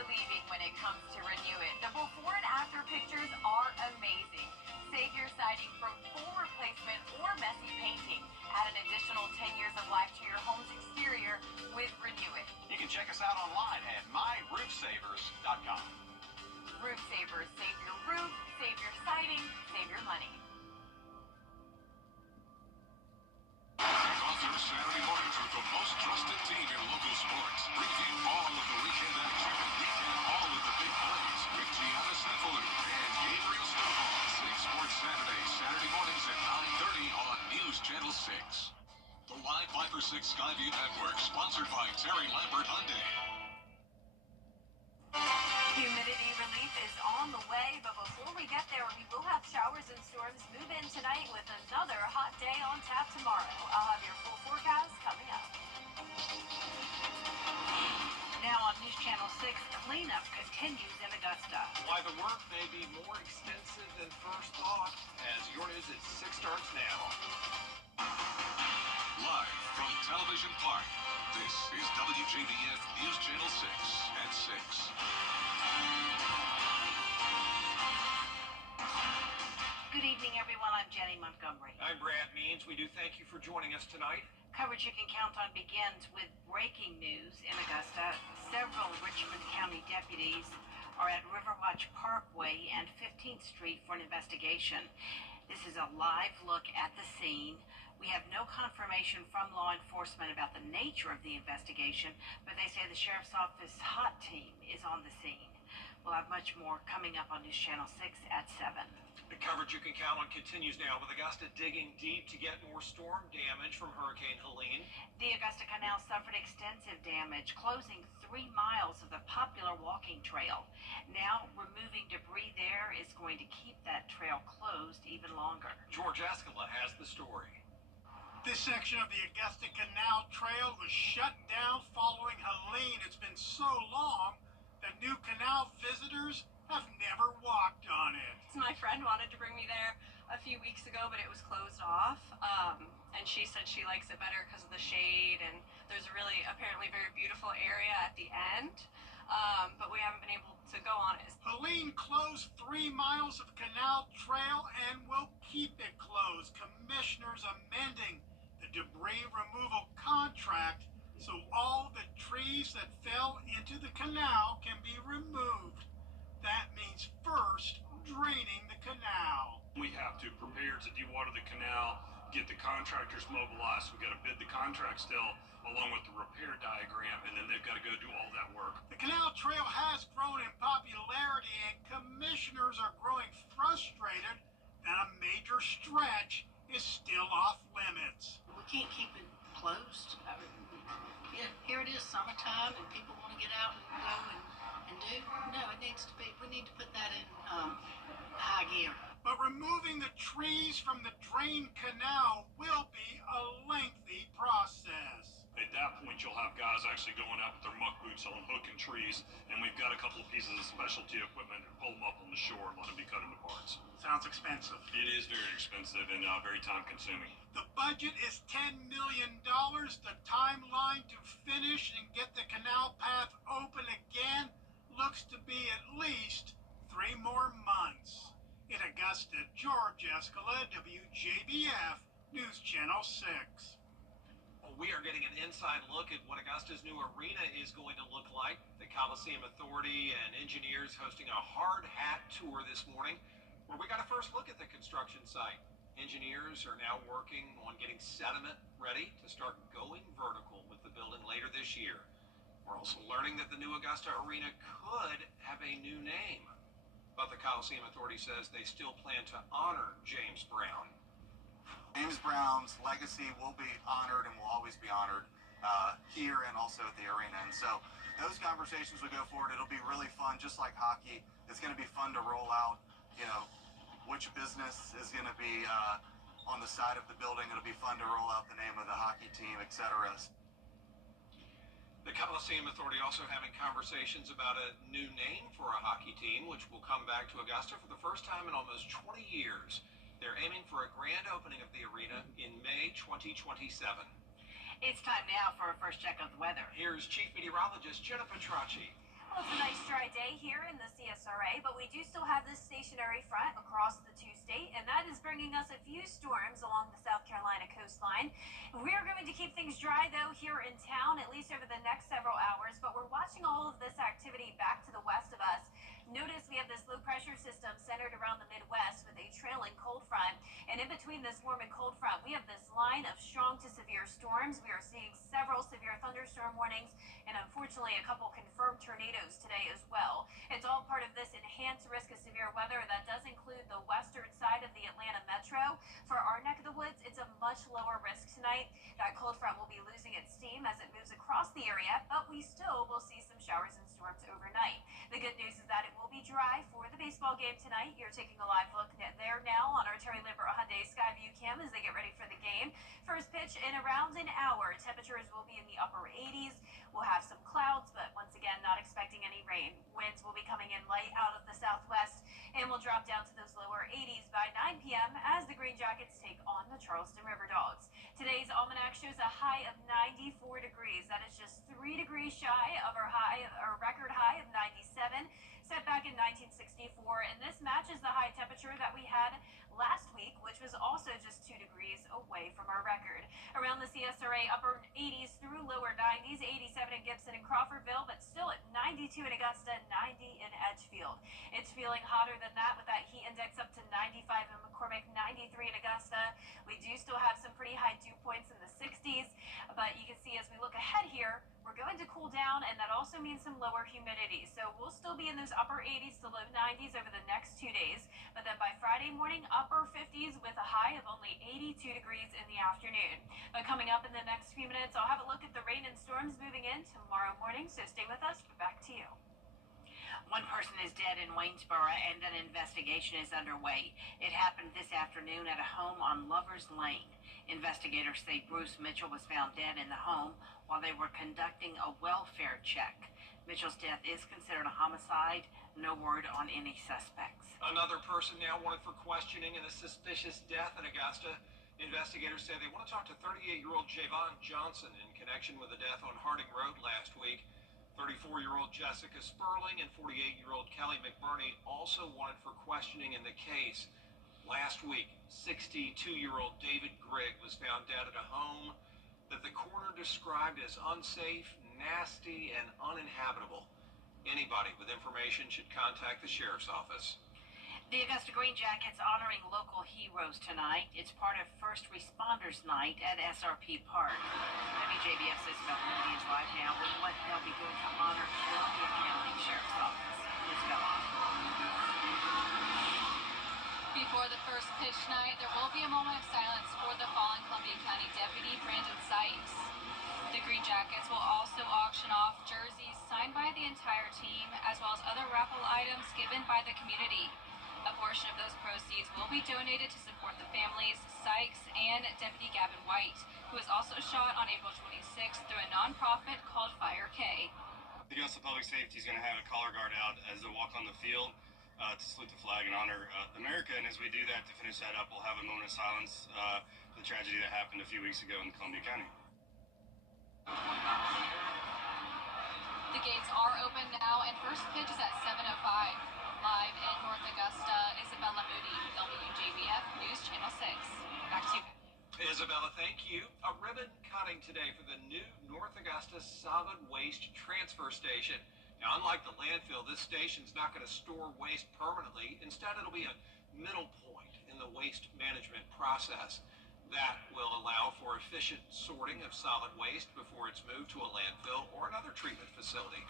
believing when it comes to Renew It. The before and after pictures are amazing. Save your siding from full replacement or messy painting. Add an additional 10 years of life to your home's exterior with Renew It. You can check us out online at myroofsavers.com. Roof Savers. Save your roof, save your siding, save your money. Kick off your Saturday mornings with the most trusted team in local sports. Preview all of the weekend action and recap all of the big plays with Gianna Cephalou and Gabriel Stovall. 6 Sports Saturday, Saturday mornings at 9:30 on News Channel 6. The live Viper 6 Skyview Network, sponsored by Terry Lambert Hyundai. Humidity relief is on the way, but before we get there, we will have showers and storms move in tonight with another hot day on tap tomorrow. I'll have your full forecast coming up. Now on News Channel 6, cleanup continues in Augusta. Why the work may be more extensive than first thought, as your news at 6 starts now. Live from Television Park, this is WJBF News Channel 6 at 6. Good evening, everyone. I'm Jenny Montgomery. I'm Brad Means. We do thank you for joining us tonight. Coverage you can count on begins with breaking news in Augusta. Several Richmond County deputies are at Riverwatch Parkway and 15th Street for an investigation. This is a live look at the scene. We have no confirmation from law enforcement about the nature of the investigation, but they say the Sheriff's Office HOT team is on the scene. We'll have much more coming up on News Channel 6 at 7. The coverage you can count on continues now, with Augusta digging deep to get more storm damage from Hurricane Helene. The Augusta Canal suffered extensive damage, closing 3 miles of the popular walking trail. Now, removing debris there is going to keep that trail closed even longer. George Escala has the story. This section of the Augusta Canal Trail was shut down following Helene. It's been so long that new canal visitors have never walked on it. My friend wanted to bring me there a few weeks ago, but it was closed off. And she said she likes it better because of the shade, and there's a really apparently very beautiful area at the end. But we haven't been able to go on it. Helene closed 3 miles of canal trail and will keep it closed. Commissioners amending the debris removal contract so all the trees that fell into the canal can be removed. That means first draining the canal. We have to prepare to dewater the canal, get the contractors mobilized. We've got to bid the contract still, along with the repair diagram, and then they've got to go do all that work. The canal trail has grown in popularity, and commissioners are growing frustrated that a major stretch is still off limits. We can't keep it closed. Here it is, summertime, and people want to get out and go and do. No, it needs to be. We need to put that in high gear. But removing the trees from the drained canal will be a lengthy process. At that point, you'll have guys actually going out with their muck boots on hooking trees, and we've got a couple of pieces of specialty equipment to pull them up on the shore and let them be cut into parts. Sounds expensive. It is very expensive and very time-consuming. The budget is $10 million. The timeline to finish and get the canal path open again looks to be at least 3 more months. In Augusta, George Escala, WJBF, News Channel 6. We are getting an inside look at what Augusta's new arena is going to look like. The Coliseum Authority and engineers hosting a hard hat tour this morning, where we got a first look at the construction site. Engineers are now working on getting sediment ready to start going vertical with the building later this year. We're also learning that the new Augusta Arena could have a new name, but the Coliseum Authority says they still plan to honor James Brown. James Brown's legacy will be honored and will always be honored here and also at the arena. And so those conversations will go forward. It'll be really fun, just like hockey. It's going to be fun to roll out, which business is going to be on the side of the building. It'll be fun to roll out the name of the hockey team, etc. The Coliseum Authority also having conversations about a new name for a hockey team, which will come back to Augusta for the first time in almost 20 years. They're aiming for a grand opening of the arena in May 2027. It's time now for a first check of the weather. Here's Chief Meteorologist Jenna Petracci. Well, it's a nice dry day here in the CSRA, but we do still have this stationary front across the two-state, and that is bringing us a few storms along the South Carolina coastline. We're going to keep things dry, though, here in town, at least over the next several hours, but we're watching all of this activity back to the west of us. Notice we have this low-pressure system centered around the Midwest with a trailing cold front, and in between this warm and cold front, we have this line of strong to severe storms. We are seeing several severe thunderstorm warnings, and unfortunately a couple confirmed tornadoes today as well. It's all part of this enhanced risk of severe weather that does include the western side of the Atlanta metro. For our neck of the woods, it's a much lower risk tonight. That cold front will be losing its steam as it moves across the area, but we still will see some showers and storms overnight. The good news is that it will be dry for the baseball game tonight. You're taking a live look there now on our Terry Limbert Hyundai Skyview cam as they get ready for the game. First pitch in around an hour. Temperatures will be in the upper 80s. We'll have some clouds, but once again, not expecting any rain. Winds will be coming in light out of the southwest and will drop down to those lower 80s by 9 p.m. as the Green Jackets take on the Charleston River Dogs. Today's almanac shows a high of 94 degrees. That is just 3 degrees shy of our record high of 97, set back in 1964, and this matches the high temperature that we had last week, which was also just 2 degrees away from our record. Around the CSRA, upper 80s through lower 90s, 87 in Gibson and Crawfordville, but still at 92 in Augusta, 90 in Edgefield. It's feeling hotter than that with that heat index up to 95 in McCormick, 93 in Augusta. We do still have some pretty high dew points in the 60s, but you can see as we look ahead here, we're going to cool down, and that also means some lower humidity. So we'll still be in those upper 80s to low 90s over the next 2 days, but then by Friday morning, upper 50s with a high of only 82 degrees in the afternoon. But coming up in the next few minutes, I'll have a look at the rain and storms moving in tomorrow morning, so stay with us. Back to you. One person is dead in Waynesboro and an investigation is underway. It happened this afternoon at a home on Lover's Lane. Investigators say Bruce Mitchell was found dead in the home while they were conducting a welfare check. Mitchell's death is considered a homicide. No word on any suspects. Another person now wanted for questioning in a suspicious death in Augusta. Investigators say they want to talk to 38-year-old Javon Johnson in connection with the death on Harding Road last week. 34-year-old Jessica Sperling and 48-year-old Kelly McBurney also wanted for questioning in the case. Last week, 62-year-old David Grigg was found dead at a home that the coroner described as unsafe, nasty, and uninhabitable. Anybody with information should contact the sheriff's office. The Augusta Green Jackets honoring local heroes tonight. It's part of First Responders Night at SRP Park. WJBF's Isabel Moody is live now with what they'll be doing to honor Columbia County Sheriff's Office. Isabel. Before the first pitch tonight, there will be a moment of silence for the fallen Columbia County Deputy Brandon Sykes. The Green Jackets will also auction off jerseys signed by the entire team, as well as other raffle items given by the community. A portion of those proceeds will be donated to support the families, Sykes, and Deputy Gavin White, who was also shot on April 26th through a nonprofit called Fire K. The Augusta Public Safety is going to have a color guard out as they walk on the field to salute the flag and honor America. And as we do that, to finish that up, we'll have a moment of silence for the tragedy that happened a few weeks ago in Columbia County. The gates are open now, and first pitch is at 7:05. Live in North Augusta, Isabella Moody, WJBF News Channel 6. Back to you. Isabella, thank you. A ribbon cutting today for the new North Augusta Solid Waste Transfer Station. Now, unlike the landfill, this station's not going to store waste permanently. Instead, it'll be a middle point in the waste management process. That will allow for efficient sorting of solid waste before it's moved to a landfill or another treatment facility.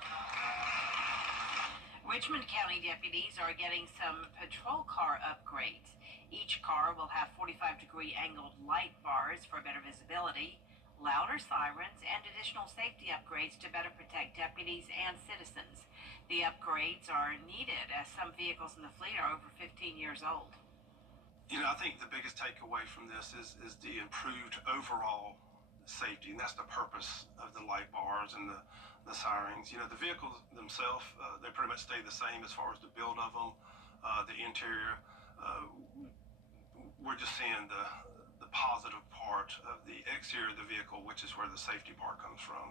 Richmond County deputies are getting some patrol car upgrades. Each car will have 45-degree angled light bars for better visibility, louder sirens, and additional safety upgrades to better protect deputies and citizens. The upgrades are needed as some vehicles in the fleet are over 15 years old. You know, I think the biggest takeaway from this is the improved overall safety, and that's the purpose of the light bars and the sirens. You know, the vehicles themselves, they pretty much stay the same as far as the build of them, the interior. We're just seeing the positive part of the exterior of the vehicle, which is where the safety part comes from.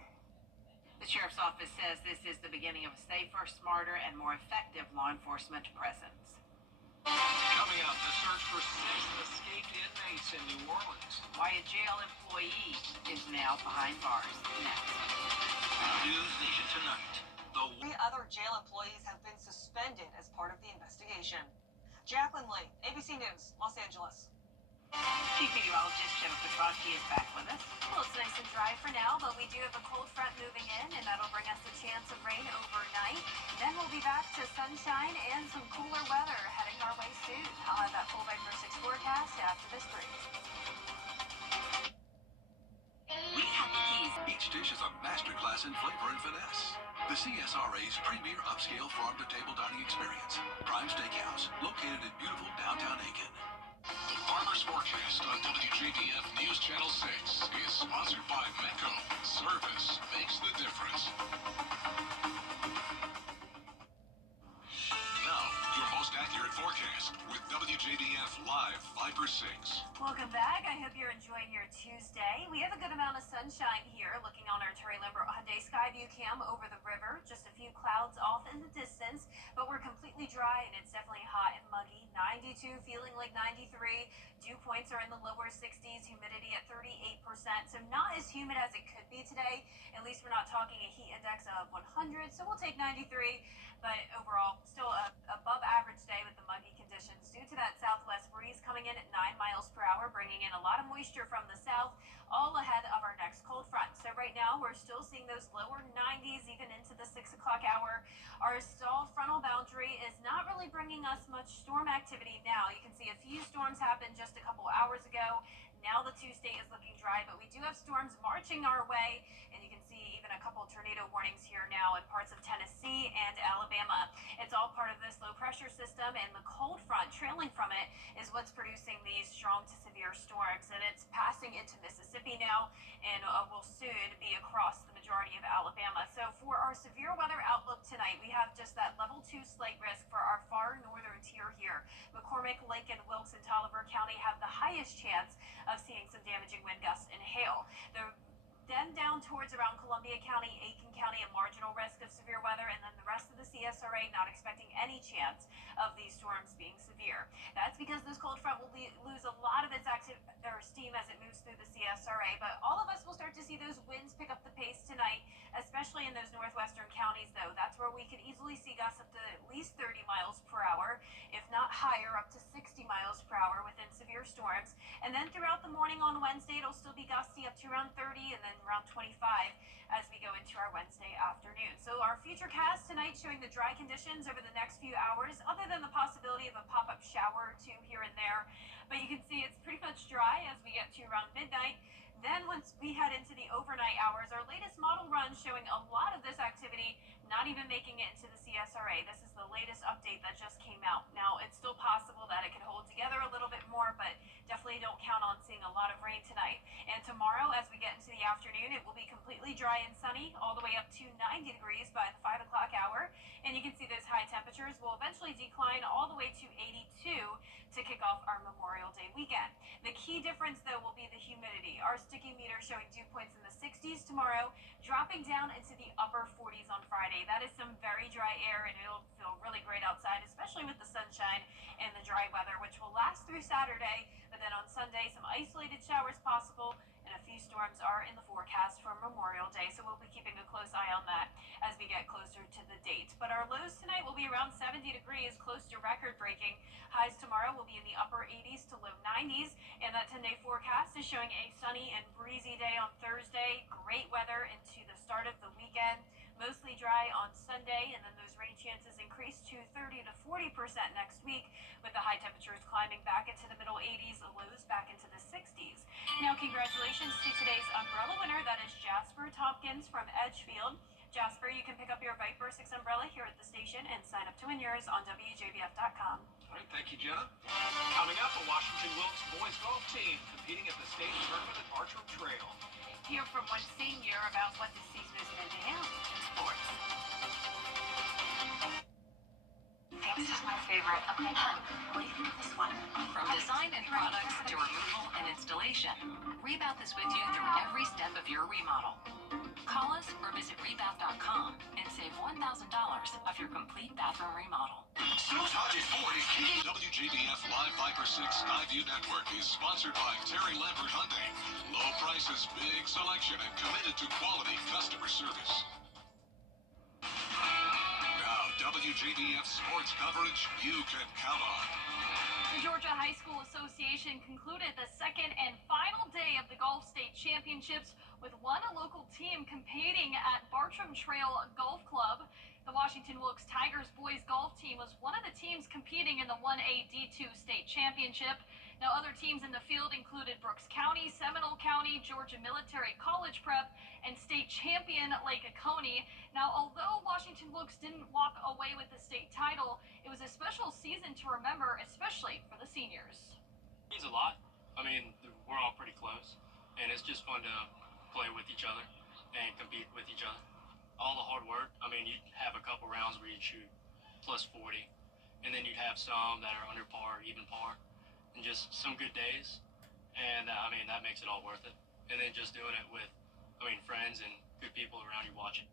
The sheriff's office says this is the beginning of a safer, smarter, and more effective law enforcement presence. Coming up, the search for 6 escaped inmates in New Orleans. Why a jail employee is now behind bars. Next. News Nation tonight. The 3 other jail employees have been suspended as part of the investigation. Jacqueline Lee, ABC News, Los Angeles. Chief Meteorologist Jenna Petrosky is back with us. Well, it's nice and dry for now, but we do have a cold front moving in, and that'll bring us a chance of rain overnight. Then we'll be back to sunshine and some cooler weather heading our way soon. I'll have that full Viper 6 forecast after this break. We have the keys. Each dish is a masterclass in flavor and finesse. The CSRA's premier upscale farm-to-table dining experience. Prime Steakhouse, located in beautiful downtown Aiken. The Farmers Forecast on WJBF News Channel 6 is sponsored by Metco. Service makes the difference. Now, your most accurate forecast with WJBF Live Viper 6. Welcome back. I hope you're enjoying your Tuesday. We have a good amount of sunshine here looking on our Terry Lambert Hyundai Skyview cam over the river. Just a few clouds off in the distance, but we're completely dry and it's definitely hot and muggy. 92, feeling like 93. Dew points are in the lower 60s, humidity at 38%. So not as humid as it could be today. At least we're not talking a heat index of 100, so we'll take 93. But overall, still above average day with the muggy conditions due to that southwest breeze coming in at 9 miles per hour, bringing in a lot of moisture from the south, all ahead of our next cold front. So right now, we're still seeing those lower 90s even into the 6 o'clock hour. Our stalled frontal boundary is not really bringing us much storm activity now. You can see a few storms happened just a couple hours ago. Now the two-state is looking dry, but we do have storms marching our way, and you can see even a couple tornado warnings here now in parts of Tennessee and Alabama. It's all part of this low-pressure system, and the cold front trailing from it is what's producing these strong to severe storms, and it's passing into Mississippi now and will soon be across the majority of Alabama. So for our severe weather outlook tonight, we have just that level 2 slight risk for our far northern tier here. McCormick, Lincoln, Wilkes, and Taliaferro County have the highest chance of seeing some damaging wind gusts and hail. Then down towards around Columbia County, Aiken County, a marginal risk of severe weather, and then the rest of the CSRA not expecting any chance of these storms being severe. That's because this cold front will lose a lot of its steam as it moves through the CSRA, but all of us will start to see those winds pick up the pace tonight, especially in those northwestern counties, though. That's where we could easily see gusts up to at least 30 miles per hour, if not higher, up to 60 miles per hour within severe storms. And then throughout the morning on Wednesday, it'll still be gusty up to around 30 and then around 25 as we go into our Wednesday afternoon. So our future cast tonight showing the dry conditions over the next few hours, other than the possibility of a pop-up shower or two here and there. But you can see it's pretty much dry as we get to around midnight. Then once we head into the overnight hours, our latest model run showing a lot of this activity not even making it into the CSRA. This is the latest update that just came out. Now, it's still possible that it could hold together a little bit more, but definitely don't count on seeing a lot of rain tonight. And tomorrow, as we get into the afternoon, it will be completely dry and sunny, all the way up to 90 degrees by the 5 o'clock hour. And you can see those high temperatures will eventually decline all the way to 82 to kick off our Memorial Day weekend. The key difference, though, will be the humidity. Our sticky meter showing dew points in the 60s tomorrow, dropping down into the upper 40s on Friday. That is some very dry air, and it'll feel really great outside, especially with the sunshine and the dry weather, which will last through Saturday. But then on Sunday, some isolated showers possible, and a few storms are in the forecast for Memorial Day. So we'll be keeping a close eye on that as we get closer to the date. But our lows tonight will be around 70 degrees, close to record-breaking. Highs tomorrow will be in the upper 80s to low 90s, and that 10-day forecast is showing a sunny and breezy day on Thursday. Great weather into the start of the weekend. Mostly dry on Sunday, and then those rain chances increase to 30 to 40% next week, with the high temperatures climbing back into the middle 80s, the lows back into the 60s. Now, congratulations to today's umbrella winner. That is Jasper Tompkins from Edgefield. Jasper, you can pick up your Viper 6 umbrella here at the station and sign up to win yours on WJBF.com. All right, thank you, Jenna. Coming up, the Washington Wilkes boys golf team competing at the state tournament at Bartram Trail. Hear from one senior about what this season has meant to him in sports. This is my favorite. Okay, hon, what do you think of this one? From design and products to removal and installation, Rebout is with you through every step of your remodel. Call us or visit rebath.com and save $1,000 off your complete bathroom remodel. Snow's Hodges Ford is kicking. WJBF Live Viper 6 Skyview Network is sponsored by Terry Lambert Hyundai. Low prices, big selection, and committed to quality customer service. Now, WJBF sports coverage you can count on. The Georgia High School Association concluded the second and final day of the Golf State Championships with one local team competing at Bartram Trail Golf Club. The Washington Wilkes Tigers boys golf team was one of the teams competing in the 1A D2 state championship. Now, other teams in the field included Brooks County, Seminole County, Georgia Military College Prep, and state champion Lake Oconee. Now, although Washington Wilkes didn't walk away with the state title, it was a special season to remember, especially for the seniors. It means a lot. I mean, we're all pretty close, and it's just fun to play with each other and compete with each other. All the hard work, I mean, you'd have a couple rounds where you'd shoot plus 40, and then you'd have some that are under par, even par, and just some good days, and I mean, that makes it all worth it. And then just doing it with, I mean, friends and good people around you watching.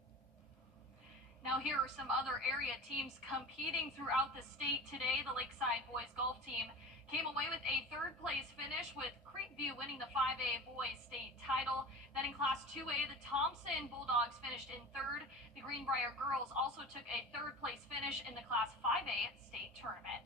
Now, here are some other area teams competing throughout the state today. The Lakeside boys golf team came away with a third-place finish, with Creekview winning the 5A boys state title. Then in Class 2A, the Thompson Bulldogs finished in third. The Greenbrier girls also took a third-place finish in the Class 5A state tournament.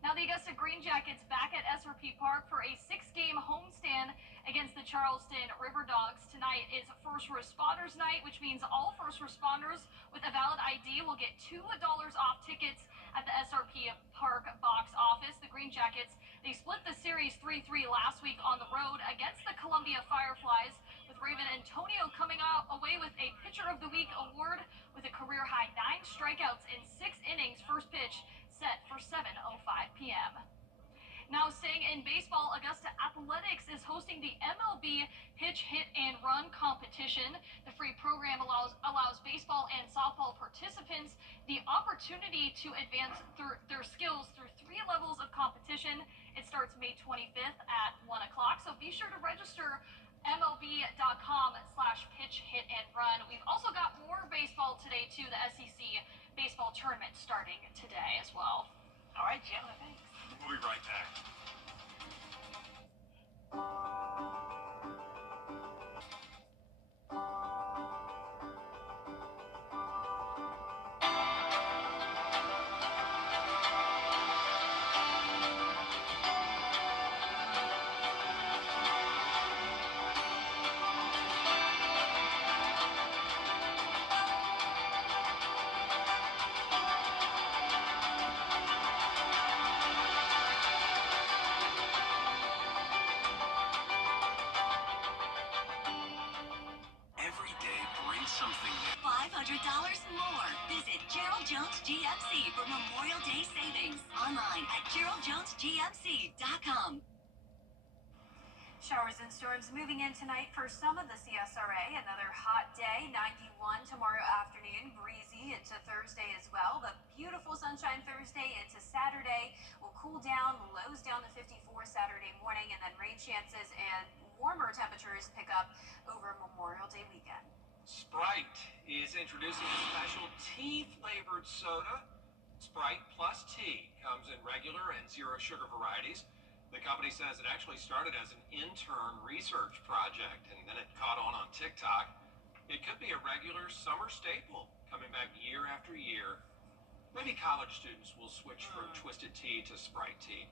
Now, the Augusta Green Jackets back at SRP Park for a 6-game homestand against the Charleston River Dogs. Tonight is First Responders Night, which means all first responders with a valid ID will get $2 off tickets at the SRP Park box office. The Green Jackets, they split the series 3-3 last week on the road against the Columbia Fireflies, with Raven Antonio coming out away with a Pitcher of the Week award with a career-high 9 strikeouts in 6 innings. First pitch set for 7:05 p.m. Now, staying in baseball, Augusta Athletics is hosting the MLB Pitch, Hit, and Run competition. The free program allows baseball and softball participants the opportunity to advance their skills through 3 levels of competition. It starts May 25th at 1 o'clock, so be sure to register MLB.com/pitch, hit, and run. We've also got more baseball today, too. The SEC baseball tournament starting today as well. All right, Gemma, thanks. We'll be right back. $500 more. Visit Gerald Jones GMC for Memorial Day savings. Online at GeraldJonesGMC.com. Showers and storms moving in tonight for some of the CSRA. Another hot day, 91 tomorrow afternoon, breezy into Thursday as well. The beautiful sunshine Thursday into Saturday will cool down, lows down to 54 Saturday morning, and then rain chances and warmer temperatures pick up over Memorial Day weekend. Sprite is introducing a special tea-flavored soda. Sprite Plus Tea comes in regular and zero sugar varieties. The company says it actually started as an intern research project, and then it caught on TikTok. It could be a regular summer staple coming back year after year. Maybe college students will switch from Twisted Tea to Sprite Tea.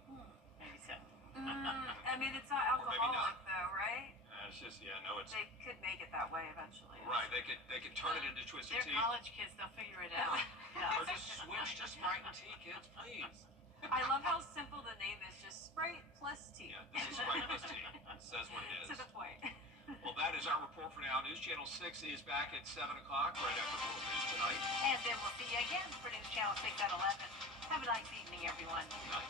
Maybe so. I mean, it's not alcoholic though, right? It's just, it's... They could make it that way eventually. Right, they could turn it into Twisted Tea. They're college kids, they'll figure it out. Or just switch to Sprite and tea, kids, please. I love how simple the name is, just Sprite Plus Tea. Yeah, this is Sprite Plus Tea. It says what it is. To the point. Well, that is our report for now. News Channel 6 is back at 7 o'clock, right after World News tonight. And then we'll see you again for News Channel 6 at 11. Have a nice evening, everyone. Good night.